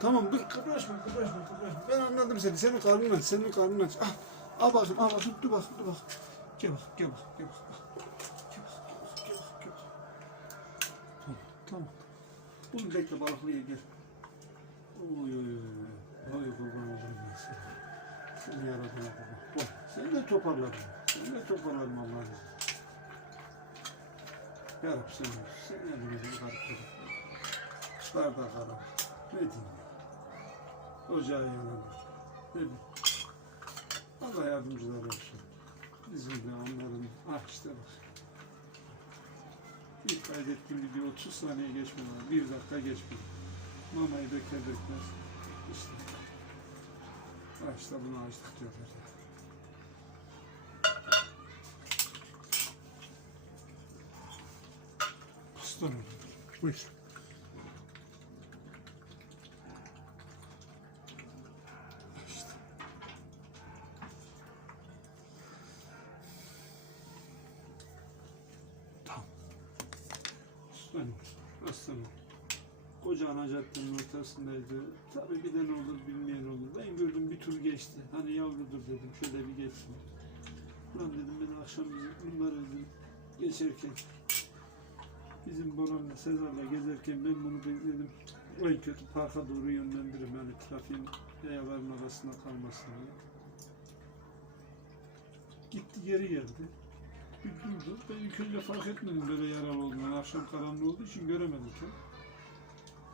Tamam dur kıpraşma kıpraşma kıpraşma. Ben anladım seni. Senin karnın aç. Senin karnın aç. Ah, al bakayım al bakayım. Dur bak dur bak. Gel bak gel bak gel bak. Ah. Gel bak gel bak bak. Gel bak. Bunu bekle balıklıya gel. Oy oy oy. Oy kurban olurum ben sana. Seni yarabbim kurban. Bak seni de toparlarım. Seni de toparlarım Allah'ın izniyle. Yarab sen, sen elimizi yukarı Bardak ara. Ne diyeyim? Ocağı yanına. Bileyim. Allah yardımcılar olsun. Bizim de onların, ah işte bak. İlk kaydettiğim video 30 saniye geçmiyor. Bir dakika geçmiyor. Mamayı döker dökmez. İşte. Ah işte bunu açtık diyorlar. ya. Oğlum. Buyur. Oğlum. Koca ana caddenin ortasındaydı. Tabii ne olur bilmeyen olur. Ben gördüm bir tur geçti. Hani yavrudur dedim. Şöyle bir geçsin. Ulan dedim ben akşam bunları dedim geçerken bizim Boran'la Sezar'la gezerken ben bunu dedim en kötü parka doğru yönlendiririm yani trafiğin yayaların arasında kalmasın diye. Gitti geri geldi. Bir durdu. Ben ilk önce fark etmedim böyle yaralı olduğunu. Akşam karanlığı olduğu için göremedim çok.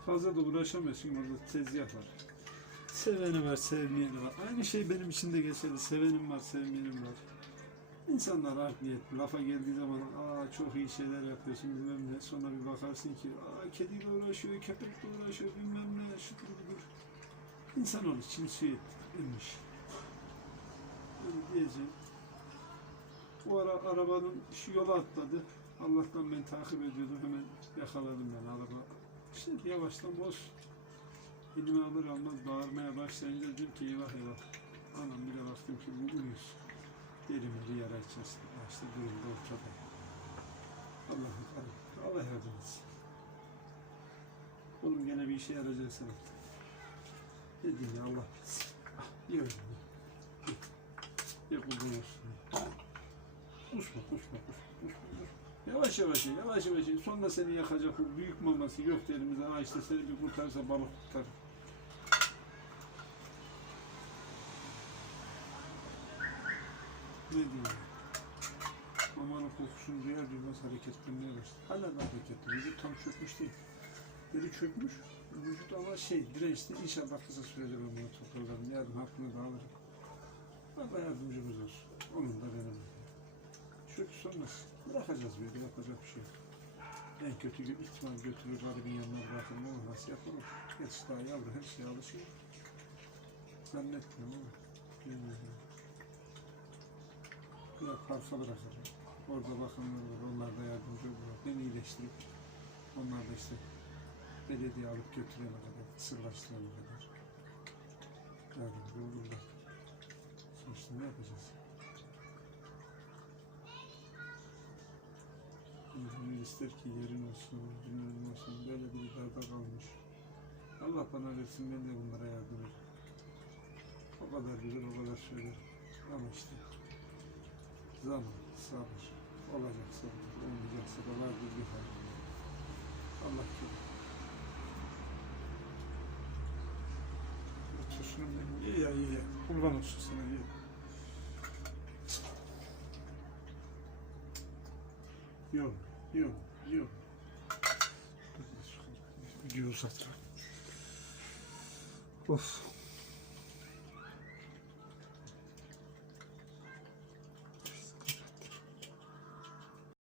Fazla da uğraşamıyorsun orada tezgah var. Seveni var, sevmeyeni var. Aynı şey benim için de geçerli. Sevenim var, sevmeyenim var. İnsanlar art niyetli. Lafa geldiği zaman aa çok iyi şeyler yapıyorsun bilmem ne. Sonra bir bakarsın ki aa kediyle uğraşıyor, köpekle uğraşıyor bilmem ne. Şudur budur. İnsan onun için şey etmiş. Öyle diyeceğim. O ara arabanın şu yola atladı. Allah'tan ben takip ediyordum. Hemen yakaladım ben araba. İşte yavaştan boz. Elime alır almaz bağırmaya başlayınca dedim ki eyvah eyvah. Anam bir de baktım ki bu uyuz. Derimeli yara içerisinde. İşte durumda ortada. Allah'ım karım. Allah yardım etsin. Oğlum gene bir işe yarayacak sana. Dediğini Allah bilsin. Ah, iyi öyle. Ya kurban olsun. Kusma, kusma, kusma, kusma, kusma. Yavaş yavaş, yavaş yavaş. Sonra seni yakacak bu büyük maması yok elimize. Ha işte seni bir kurtarsa balık tutar. Ne diyeyim? Mamanın kokusunu duyar duymaz hareketlenmeye başladı. Hala da hareketli. Vücut tam çökmüş değil. Deri çökmüş. Vücut ama şey dirençli. İnşallah kısa sürede ben bunu toparlarım. Yarın hakkını da alırım. Allah yardımcımız olsun. Onun da benim. De. Çökü sonrası. Bırakacağız böyle. Yapacak bir şey. En kötü gün ihtimal götürür garibin yanına. Ne olur nasıl yapalım? Geç daha yavru her şeye alışıyor. Zannetmiyorum ama. Bilmiyorum. Ya parka bırakırım. Orada bakanlar var. Onlar da yardımcı olurlar. Beni iyileştirip onlar da işte belediye alıp götürene kadar, sırlaştırana kadar yardımcı olurlar. Sonuçta ne yapacağız? Gönül ister ki yerin olsun, dünyanın olsun, böyle bir darda kalmış. Allah bana versin, ben de bunlara yardım edeyim. O kadar bilir, o kadar söyler. Ama işte zaman, sabır, olacaksa olur, olmayacaksa da vardır bir hal. Allah kerim. Şunu benim, iyi ya iyi ya, kurban olsun sana iyi. Yok, yok, yok. Video uzatma. Of.